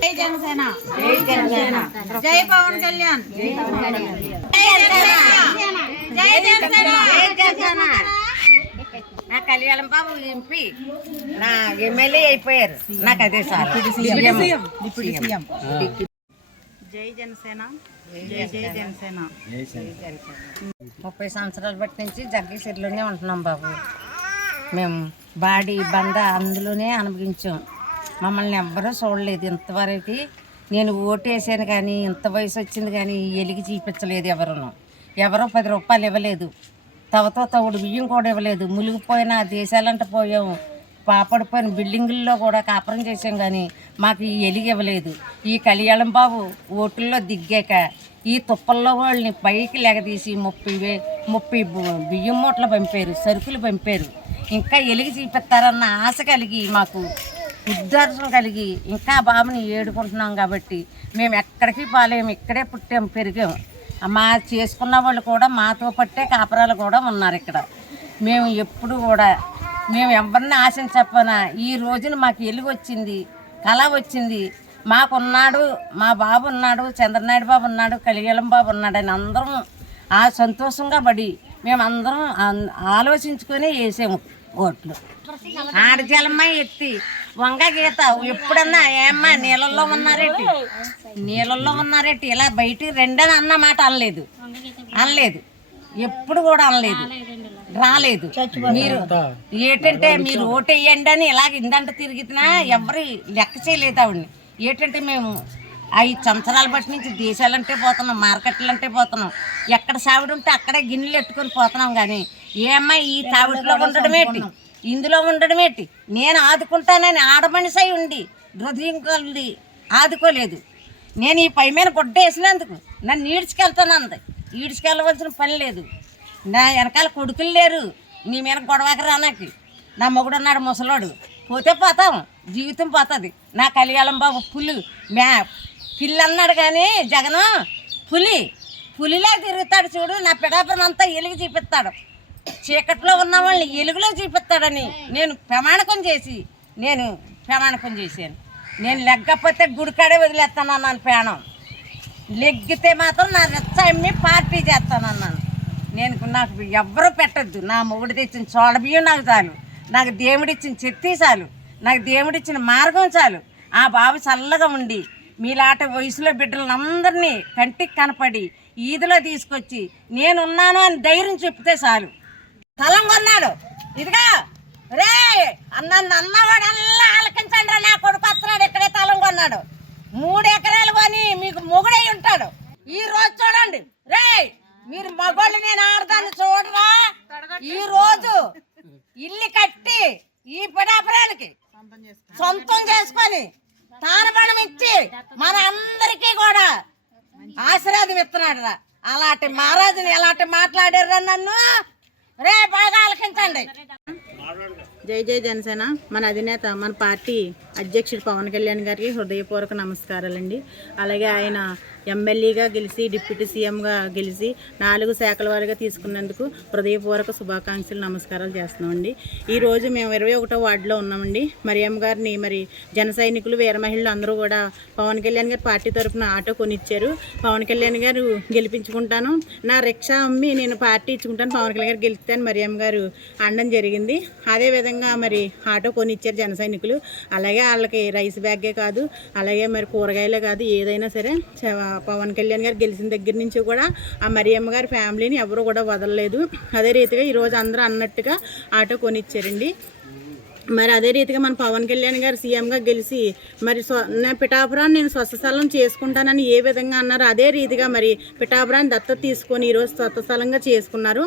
జై జనసేన. జై జనసేన. జై పవన్ కళ్యాణ్. జై జనసేన. జై జనసేన. నా కళ్యాణం బాబు ఎంపీ. నా ఎమ్మెల్యే అయిపోయారు. నాకు అదే సార్. సీఎం. జై జనసేన. జై జై జనసేన. ముప్పై సంవత్సరాల బట్టి నుంచి జగ్గేశ్వరిలోనే ఉంటున్నాం బాబు. మేము బాడీ బంద అందులోనే అనుభవించాం. మమ్మల్ని ఎవ్వరూ చూడలేదు ఇంతవరకు. నేను ఓటేసాను కానీ ఇంత వయసు వచ్చింది కానీ ఎలిగి చూపించలేదు ఎవరును. ఎవరో పది రూపాయలు ఇవ్వలేదు. తవతో తవుడు బియ్యం కూడా ఇవ్వలేదు. మునిగిపోయిన దేశాలంట పోయాము పాపడిపోయిన బిల్డింగుల్లో కూడా కాపురం చేసాం కానీ మాకు ఈ ఎలిగివ్వలేదు ఈ కళ్యాణం బాబు ఓటుల్లో దిగ్గాక ఈ తుప్పల్లో వాళ్ళని పైకి లెగదీసి ముప్పై వే ముప్పై బియ్యం మూటలు పంపారు సరుకులు పంపారు. ఇంకా ఎలిగి చూపిస్తారన్న ఆశ కలిగి మాకు ఉద్దేశం కలిగి ఇంకా బాబుని ఏడుకుంటున్నాం కాబట్టి మేము ఎక్కడికి పోలేము ఇక్కడే పుట్టాం పెరిగాం. మా చేసుకున్న వాళ్ళు కూడా మాతో పట్టే కాపురాలు కూడా ఉన్నారు ఇక్కడ. మేము ఎప్పుడు కూడా మేము ఎవరిని ఆశించకపోయినా ఈ రోజున మాకు ఎలుగు వచ్చింది కళ వచ్చింది. మాకున్నాడు మా బాబు ఉన్నాడు చంద్రనాయుడు బాబు ఉన్నాడు కలిగలం బాబు ఉన్నాడు అని అందరం ఆ సంతోషంగా పడి మేమందరం ఆలోచించుకొని వేసాము ఓట్లు. ఆడజలమ్మ ఎత్తి వంగ గీత ఎప్పుడన్నా ఏమ్మా నీళ్ళల్లో ఉన్నారేటి? నీళ్ళల్లో ఉన్నారేటి? ఇలా బయటికి రెండని అన్నమాట అనలేదు. అనలేదు. ఎప్పుడు కూడా అనలేదు. రాలేదు. మీరు ఏంటంటే మీరు ఓటేయండి అని ఇలాగ ఇందంట తిరుగుతున్నా ఎవరు లెక్క చేయలేదు ఆవిడని. ఏంటంటే మేము ఐదు సంవత్సరాల బట్టి నుంచి దేశాలంటే పోతున్నాం మార్కెట్లు అంటే పోతున్నాం. ఎక్కడ సావిడి ఉంటే అక్కడే గిన్నెలు ఎట్టుకొని పోతున్నాం కానీ ఏమ్మా ఈ తావిడిలో ఉండడం ఏంటి? ఇందులో ఉండడం ఏంటి? నేను ఆదుకుంటానని ఆడమనిషి అయి ఉండి హృదయం కలిగి ఆదుకోలేదు. నేను ఈ పై మీద గుడ్డ వేసినందుకు నన్ను ఈడ్చుకెళ్తాను అంది ఈడ్చుకెళ్ళవలసిన పని లేదు. నా వెనకాల కొడుకులు లేరు. నీ మీద గొడవకి రానాకి నా మొగుడు ఉన్నాడు ముసలోడు. పోతే పోతాం. జీవితం పోతుంది. నా కలియాలం బాబు పులి. మ్యా పిల్లి అన్నాడు కానీ జగనం పులి. పులిలా తిరుగుతాడు చూడు. నా పిడాపరం అంతా ఎలుగు చూపిస్తాడు. చీకట్లో ఉన్న వాళ్ళని ఎలుగులో చూపిస్తాడని నేను ప్రమాణకం చేసి నేను ప్రమాణకం చేశాను. నేను లెగ్గపోతే గుడికాడే వదిలేస్తాను అన్నాను ప్రాణం. లెగ్గితే మాత్రం నా రెచ్చ అమ్మి పార్టీ చేస్తానన్నాను. నేను నాకు ఎవ్వరూ పెట్టద్దు. నా మొగుడు తెచ్చిన చోడ బియ్యం నాకు చాలు. నాకు దేవుడిచ్చిన చెత్తి చాలు. నాకు దేవుడిచ్చిన మార్గం చాలు. ఆ బాబు చల్లగా ఉండి మీలాట వయసులో బిడ్డలందరినీ కంటికి కనపడి ఈదిలో తీసుకొచ్చి నేనున్నాను అని ధైర్యం చెప్తే చాలు. స్థలం కొన్నాడు. ఇదిగా. రే అన్న అన్నవాడల్లా ఆలకించండి నా కొడుకు వస్తున్నాడు. ఇక్కడే తలం కొన్నాడు. మూడు ఎకరాలు కొని మీకు మొగుడై ఉంటాడు. ఈ రోజు చూడండి. మగోళ్ళు నేను ఆడదాన్ని చూడరా? ఈ రోజు ఇల్లు కట్టి ఈ పిడాపురానికి సొంతం చేసుకొని తానబణం ఇచ్చి మన అందరికీ కూడా ఆశీర్వాదం ఇస్తున్నాడు రా అలాంటి మహారాజుని ఎలాంటి మాట్లాడారు నన్ను? రే బాగా ఆలకించండి. జై జై జనసేన. మన అధినేత మన పార్టీ అధ్యక్షుడు పవన్ కళ్యాణ్ గారికి హృదయపూర్వక నమస్కారాలండి. అలాగే ఆయన ఎమ్మెల్యేగా గెలిచి డిప్యూటీ సీఎంగా గెలిచి నాలుగు శాఖల వారిగా తీసుకున్నందుకు హృదయపూర్వక శుభాకాంక్షలు నమస్కారాలు చేస్తున్నామండి. ఈరోజు మేము ఇరవై ఒకటో వార్డులో ఉన్నామండి. మరియమ్మ గారిని మరి జన సైనికులు వీర మహిళలు అందరూ కూడా పవన్ కళ్యాణ్ గారి పార్టీ తరఫున ఆటో కొనిచ్చారు. పవన్ కళ్యాణ్ గారు గెలిపించుకుంటాను. నా రిక్షా అమ్మి నేను పార్టీ ఇచ్చుకుంటాను. పవన్ కళ్యాణ్ గారు గెలుస్తాను మరియమ్మ గారు అనడం జరిగింది. అదేవిధంగా మరి ఆటో కొనిచ్చారు జన సైనికులు. అలాగే వాళ్ళకి రైస్ బ్యాగే కాదు అలాగే మరి కూరగాయలే కాదు ఏదైనా సరే చ- పవన్ కళ్యాణ్ గారు గెలిచిన దగ్గర నుంచి కూడా ఆ మరియమ్మ గారి ఫ్యామిలీని ఎవరు కూడా వదలలేదు. అదే రీతిగా ఈరోజు అందరూ అన్నట్టుగా ఆటో కొనిచ్చారండి. మరి అదే రీతిగా మన పవన్ కళ్యాణ్ గారు సీఎంగా గెలిచి మరి స్వ నా పిఠాపురాన్ని నేను స్వస్థలం చేసుకుంటానని ఏ విధంగా అన్నారు అదే రీతిగా మరి పిఠాపురాన్ని దత్తత తీసుకొని ఈరోజు స్వస్థలంగా చేసుకున్నారు.